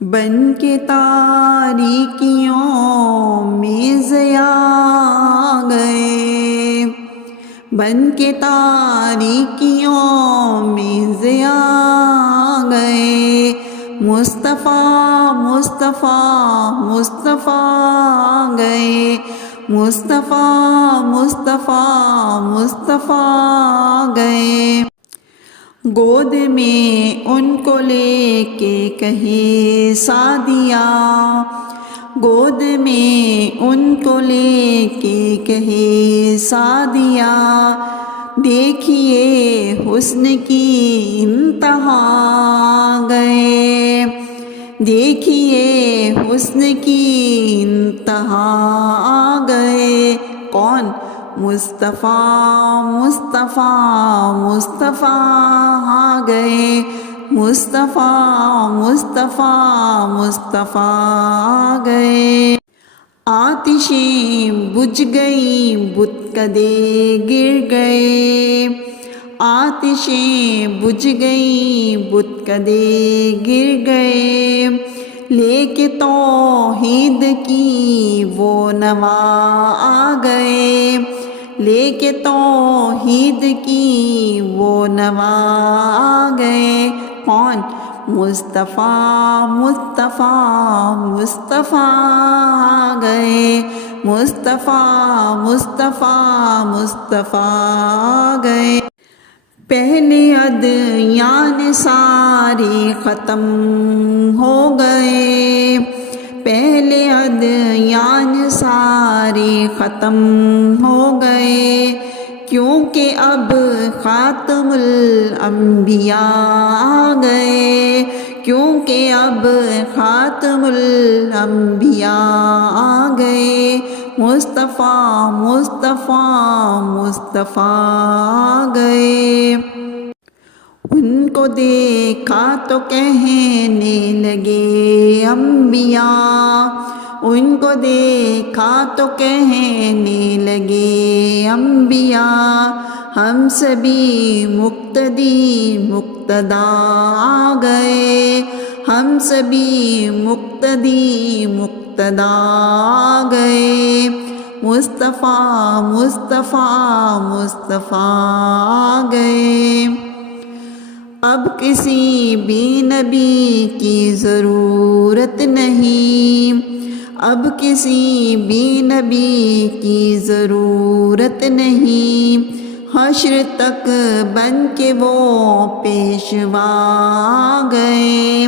بن کے تاریکیوں میں ضیاء گئے، بن کے تاریکیوں میں ضیاء گئے، مصطفیٰ مصطفیٰ مصطفیٰ گئے، مصطفیٰ مصطفیٰ مصطفیٰ گئے۔ گود میں ان کو لے کے کہے سعدیہ، گود میں ان کو لے کے کہے سعدیہ، دیکھیے حسن کی انتہا گئے، دیکھیے حسن کی انتہا گئے۔ کون؟ مصطفیٰ مصطفیٰ مصطفیٰ گئے، مصطفیٰ مصطفیٰ مصطفیٰ گئے۔ آتشیں بجھ گئیں بتکدے گر گئے، آتشیں بجھ گئیں بتکدے گر گئے، لے کے توحید کی وہ نوا آ گئے، لے کے توحید کی وہ نوا آ گئے۔ کون؟ مصطفیٰ مصطفیٰ مصطفیٰ گئے، مصطفیٰ مصطفیٰ مصطفیٰ گئے۔ پہلے ادیان سارے ختم ہو گئے، پہلے ادیان سارے ختم ہو گئے، کیونکہ اب خاتم الانبیاء آ گئے، کیونکہ اب خاتم الانبیاء آ گئے۔ مصطفیٰ مصطفیٰ مصطفیٰ گئے۔ ان کو دیکھا تو کہنے لگے انبیاء، ان کو دیکھا تو کہنے لگے انبیاء، ہم سبھی مقتدی مقتدا آ گئے، ہم سبھی مقتدی مقتدا آ گئے۔ مصطفیٰ مصطفیٰ مصطفیٰ گئے۔ اب کسی بھی نبی کی ضرورت نہیں، اب کسی بھی نبی کی ضرورت نہیں، حشر تک بن کے وہ پیشوا گئے،